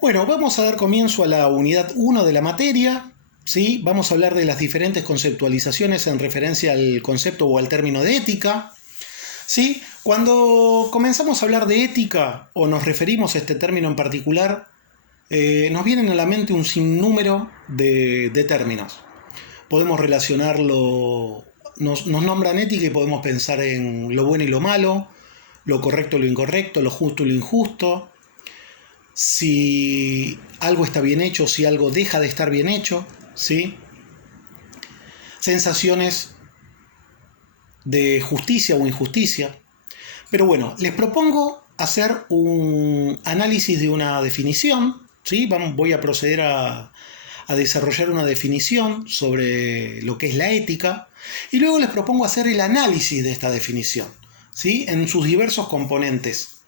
Bueno, vamos a dar comienzo a la unidad 1 de la materia. ¿Sí? Vamos a hablar de las diferentes conceptualizaciones en referencia al concepto o al término de ética. ¿Sí? Cuando comenzamos a hablar de ética o nos referimos a este término en particular, nos vienen a la mente un sinnúmero de términos. Podemos relacionarlo, nos nombran ética y podemos pensar en lo bueno y lo malo, lo correcto y lo incorrecto, lo justo y lo injusto, si algo está bien hecho, si algo deja de estar bien hecho, ¿sí? Sensaciones de justicia o injusticia. Pero bueno, les propongo hacer un análisis de una definición, ¿sí? Voy a proceder a desarrollar una definición sobre lo que es la ética y luego les propongo hacer el análisis de esta definición, ¿sí? En sus diversos componentes,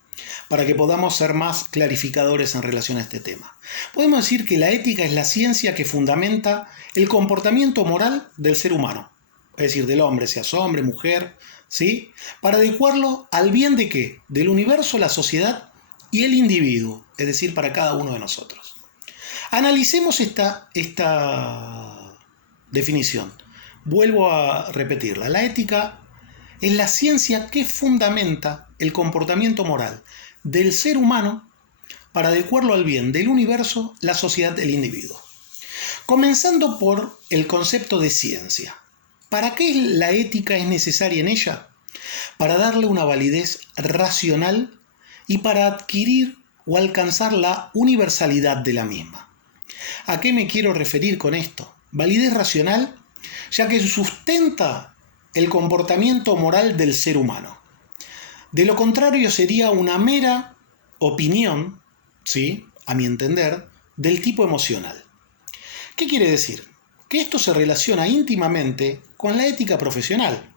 para que podamos ser más clarificadores en relación a este tema. Podemos decir que la ética es la ciencia que fundamenta el comportamiento moral del ser humano, es decir, del hombre, seas hombre, mujer, ¿sí? Para adecuarlo al bien de ¿qué? Del universo, la sociedad y el individuo, es decir, para cada uno de nosotros. Analicemos esta definición. Vuelvo a repetirla. La ética es la ciencia que fundamenta el comportamiento moral del ser humano para adecuarlo al bien del universo, la sociedad, el individuo. Comenzando por el concepto de ciencia. ¿Para qué la ética es necesaria en ella? Para darle una validez racional y para adquirir o alcanzar la universalidad de la misma. ¿A qué me quiero referir con esto? Validez racional, ya que sustenta el comportamiento moral del ser humano. De lo contrario sería una mera opinión, ¿sí? A mi entender, del tipo emocional. ¿Qué quiere decir? Que esto se relaciona íntimamente con la ética profesional.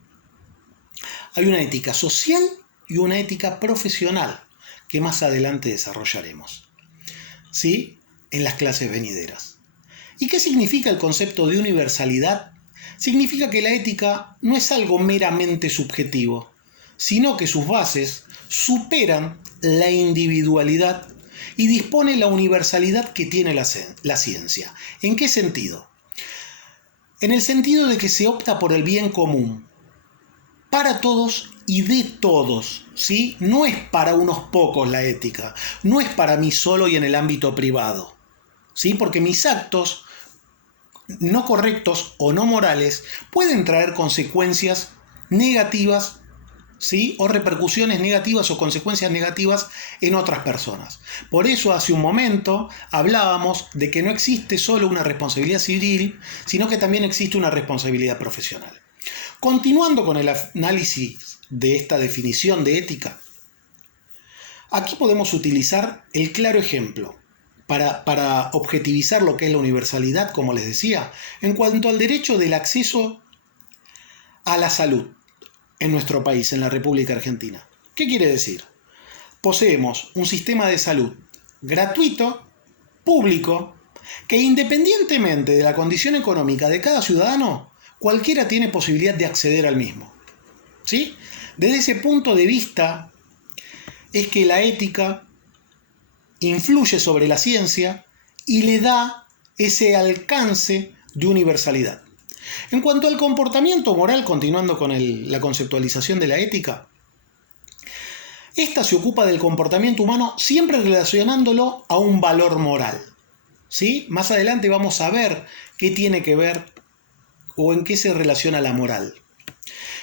Hay una ética social y una ética profesional que más adelante desarrollaremos, ¿sí? En las clases venideras. ¿Y qué significa el concepto de universalidad? Significa que la ética no es algo meramente subjetivo, sino que sus bases superan la individualidad y dispone la universalidad que tiene la ciencia. ¿En qué sentido? En el sentido de que se opta por el bien común, para todos y de todos, ¿sí? No es para unos pocos la ética, no es para mí solo y en el ámbito privado, ¿sí? Porque mis actos no correctos o no morales pueden traer consecuencias negativas, ¿sí? O repercusiones negativas o consecuencias negativas en otras personas. Por eso hace un momento hablábamos de que no existe solo una responsabilidad civil, sino que también existe una responsabilidad profesional. Continuando con el análisis de esta definición de ética, aquí podemos utilizar el claro ejemplo para objetivizar lo que es la universalidad, como les decía, en cuanto al derecho del acceso a la salud en nuestro país, en la República Argentina. ¿Qué quiere decir? Poseemos un sistema de salud gratuito, público, que independientemente de la condición económica de cada ciudadano, cualquiera tiene posibilidad de acceder al mismo. ¿Sí? Desde ese punto de vista es que la ética influye sobre la ciencia y le da ese alcance de universalidad. En cuanto al comportamiento moral, continuando con la conceptualización de la ética, esta se ocupa del comportamiento humano siempre relacionándolo a un valor moral. ¿Sí? Más adelante vamos a ver qué tiene que ver o en qué se relaciona la moral.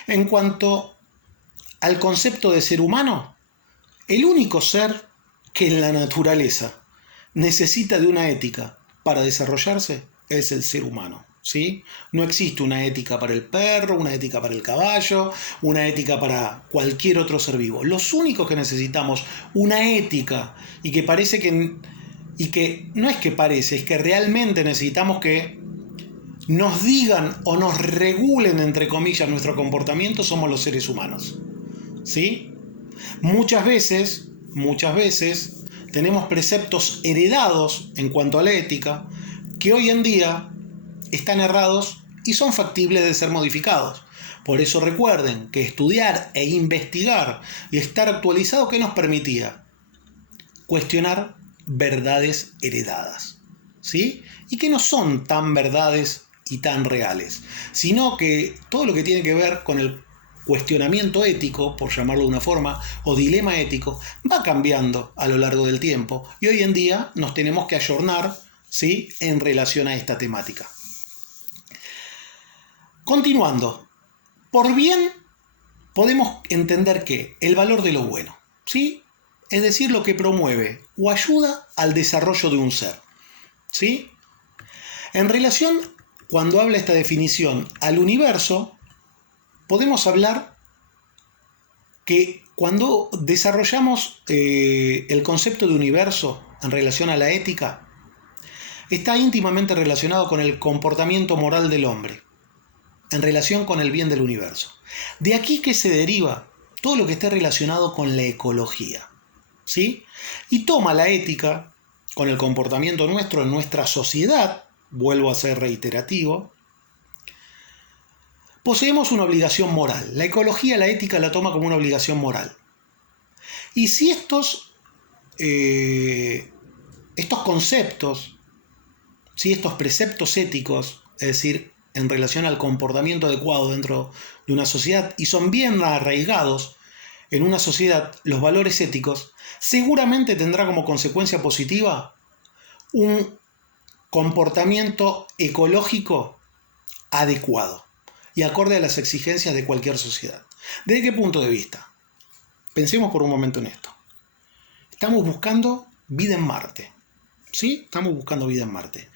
En cuanto al concepto de ser humano, el único ser que en la naturaleza necesita de una ética para desarrollarse es el ser humano. ¿Sí? No existe una ética para el perro, una ética para el caballo, una ética para cualquier otro ser vivo. Los únicos que necesitamos una ética y que parece que, y que no es que parece, es que realmente necesitamos que nos digan o nos regulen, entre comillas, nuestro comportamiento, somos los seres humanos. ¿Sí? Muchas veces tenemos preceptos heredados en cuanto a la ética que hoy en día están errados y son factibles de ser modificados. Por eso recuerden que estudiar e investigar y estar actualizado, ¿qué nos permitía? Cuestionar verdades heredadas, ¿sí? Y que no son tan verdades y tan reales, sino que todo lo que tiene que ver con el cuestionamiento ético, por llamarlo de una forma, o dilema ético, va cambiando a lo largo del tiempo y hoy en día nos tenemos que ayornar, ¿sí?, en relación a esta temática. Continuando, por bien podemos entender que el valor de lo bueno, ¿sí?, es decir, lo que promueve o ayuda al desarrollo de un ser, ¿sí? En relación, cuando habla esta definición al universo, podemos hablar que cuando desarrollamos el concepto de universo en relación a la ética, está íntimamente relacionado con el comportamiento moral del hombre, en relación con el bien del universo. De aquí que se deriva todo lo que esté relacionado con la ecología, ¿sí? Y toma la ética con el comportamiento nuestro en nuestra sociedad, vuelvo a ser reiterativo, poseemos una obligación moral. La ecología, la ética la toma como una obligación moral. Y si estos conceptos, si estos preceptos éticos, es decir, en relación al comportamiento adecuado dentro de una sociedad, y son bien arraigados en una sociedad, los valores éticos, seguramente tendrá como consecuencia positiva un comportamiento ecológico adecuado y acorde a las exigencias de cualquier sociedad. ¿Desde qué punto de vista? Pensemos por un momento en esto. Estamos buscando vida en Marte, ¿sí? Estamos buscando vida en Marte.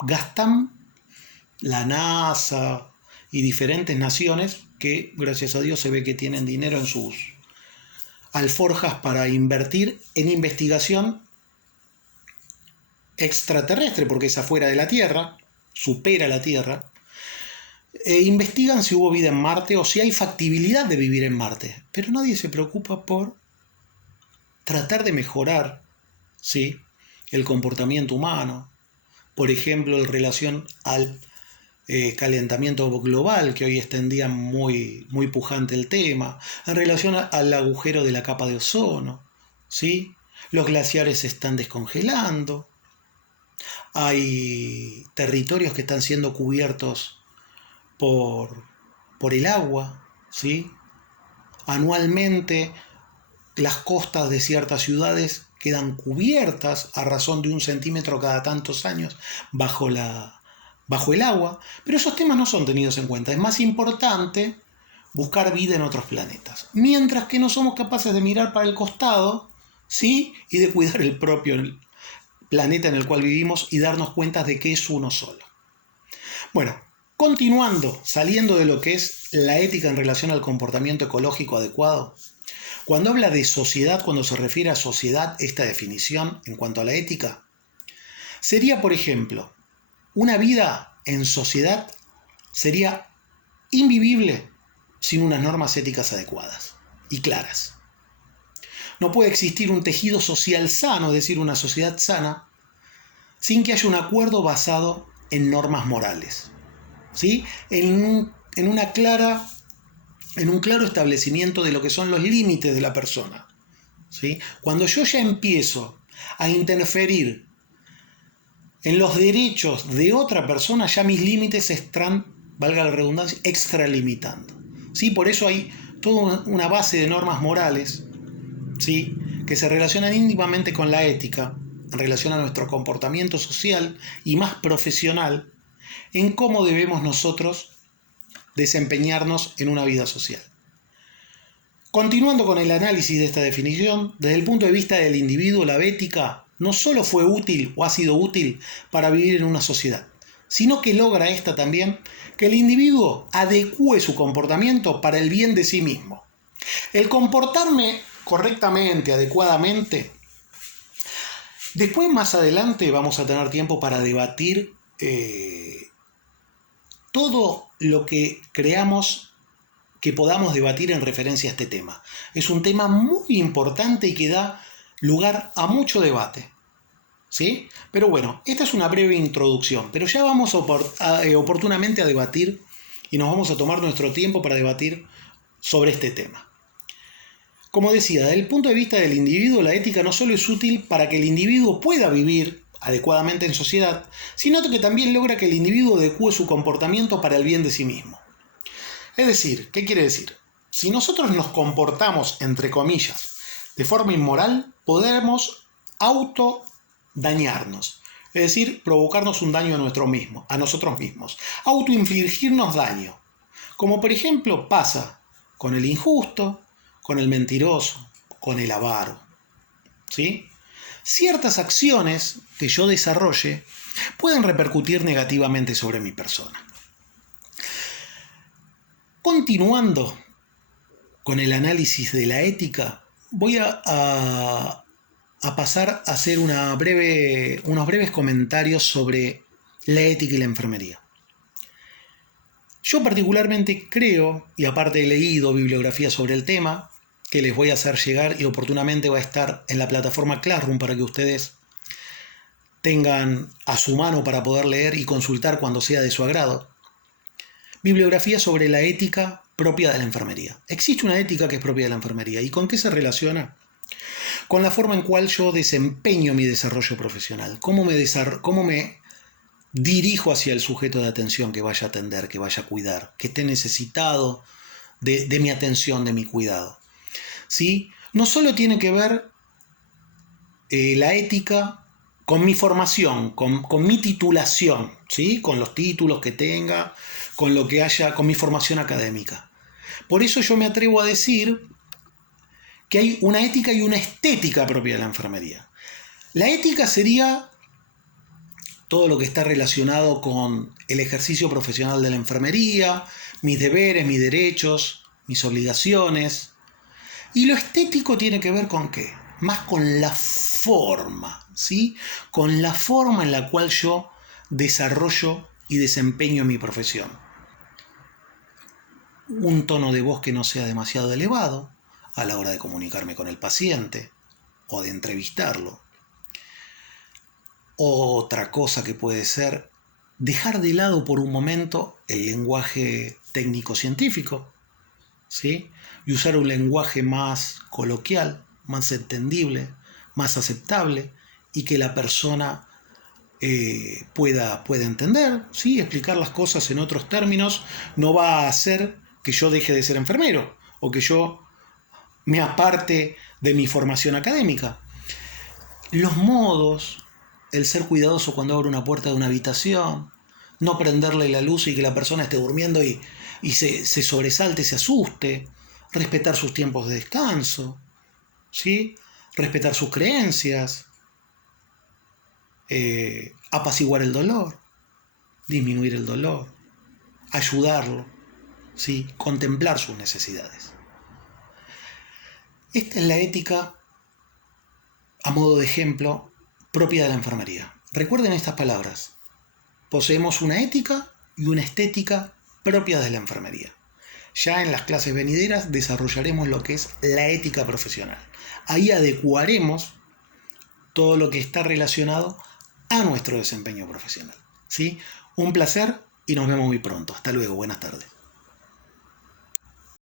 Gastan la NASA y diferentes naciones que, gracias a Dios, se ve que tienen dinero en sus alforjas para invertir en investigación extraterrestre, porque es afuera de la Tierra, supera la Tierra, e investigan si hubo vida en Marte o si hay factibilidad de vivir en Marte. Pero nadie se preocupa por tratar de mejorar, ¿sí?, el comportamiento humano, por ejemplo, en relación al calentamiento global, que hoy está en día muy, muy pujante el tema, en relación al agujero de la capa de ozono, ¿sí? Los glaciares se están descongelando, hay territorios que están siendo cubiertos por el agua, ¿sí? Anualmente las costas de ciertas ciudades quedan cubiertas a razón de 1 centímetro cada tantos años bajo el agua, pero esos temas no son tenidos en cuenta. Es más importante buscar vida en otros planetas, mientras que no somos capaces de mirar para el costado, ¿sí?, y de cuidar el propio planeta en el cual vivimos y darnos cuenta de que es uno solo. Bueno, continuando, saliendo de lo que es la ética en relación al comportamiento ecológico adecuado, cuando habla de sociedad, cuando se refiere a sociedad, esta definición en cuanto a la ética, sería, por ejemplo, una vida en sociedad sería invivible sin unas normas éticas adecuadas y claras. No puede existir un tejido social sano, es decir, una sociedad sana, sin que haya un acuerdo basado en normas morales, ¿sí? En un claro establecimiento de lo que son los límites de la persona, ¿sí? Cuando yo ya empiezo a interferir en los derechos de otra persona, ya mis límites se están, valga la redundancia, extralimitando, ¿sí? Por eso hay toda una base de normas morales, ¿sí?, que se relacionan íntimamente con la ética, en relación a nuestro comportamiento social y más profesional, en cómo debemos nosotros desempeñarnos en una vida social. Continuando con el análisis de esta definición, desde el punto de vista del individuo, la ética no solo fue útil o ha sido útil para vivir en una sociedad, sino que logra esta también que el individuo adecúe su comportamiento para el bien de sí mismo. El comportarme correctamente, adecuadamente, después más adelante vamos a tener tiempo para debatir todo lo que creamos que podamos debatir en referencia a este tema. Es un tema muy importante y que da lugar a mucho debate, ¿sí? Pero bueno, esta es una breve introducción, pero ya vamos oportunamente a debatir y nos vamos a tomar nuestro tiempo para debatir sobre este tema. Como decía, desde el punto de vista del individuo, la ética no solo es útil para que el individuo pueda vivir adecuadamente en sociedad, sino que también logra que el individuo adecue su comportamiento para el bien de sí mismo. Es decir, ¿qué quiere decir? Si nosotros nos comportamos, entre comillas, de forma inmoral, podemos autodañarnos. Es decir, provocarnos un daño a nosotros mismos. Autoinfligirnos daño. Como por ejemplo pasa con el injusto, con el mentiroso, con el avaro. ¿Sí? Ciertas acciones que yo desarrolle pueden repercutir negativamente sobre mi persona. Continuando con el análisis de la ética, voy a pasar a hacer unos breves comentarios sobre la ética y la enfermería. Yo particularmente creo, y aparte he leído bibliografía sobre el tema, que les voy a hacer llegar y oportunamente va a estar en la plataforma Classroom para que ustedes tengan a su mano para poder leer y consultar cuando sea de su agrado. Bibliografía sobre la ética propia de la enfermería. Existe una ética que es propia de la enfermería. ¿Y con qué se relaciona? Con la forma en cual yo desempeño mi desarrollo profesional. Cómo me dirijo hacia el sujeto de atención que vaya a atender, que vaya a cuidar, que esté necesitado de mi atención, de mi cuidado. ¿Sí? No solo tiene que ver la ética con mi formación, con mi titulación, ¿sí? Con los títulos que tenga, con lo que haya, con mi formación académica. Por eso yo me atrevo a decir que hay una ética y una estética propia de la enfermería. La ética sería todo lo que está relacionado con el ejercicio profesional de la enfermería, mis deberes, mis derechos, mis obligaciones. Y lo estético tiene que ver con ¿qué? Más con la forma, ¿sí? Con la forma en la cual yo desarrollo y desempeño mi profesión. Un tono de voz que no sea demasiado elevado a la hora de comunicarme con el paciente o de entrevistarlo. Otra cosa que puede ser dejar de lado por un momento el lenguaje técnico-científico, ¿sí? Y usar un lenguaje más coloquial, más entendible, más aceptable y que la persona pueda entender, ¿sí? Explicar las cosas en otros términos no va a hacer que yo deje de ser enfermero o que yo me aparte de mi formación académica. Los modos, el ser cuidadoso cuando abro una puerta de una habitación, no prenderle la luz y que la persona esté durmiendo y se sobresalte, se asuste, respetar sus tiempos de descanso, ¿sí? Respetar sus creencias, apaciguar el dolor, disminuir el dolor, ayudarlo, ¿sí? Contemplar sus necesidades. Esta es la ética, a modo de ejemplo, propia de la enfermería. Recuerden estas palabras. Poseemos una ética y una estética propias de la enfermería. Ya en las clases venideras desarrollaremos lo que es la ética profesional. Ahí adecuaremos todo lo que está relacionado a nuestro desempeño profesional. ¿Sí? Un placer y nos vemos muy pronto. Hasta luego, buenas tardes.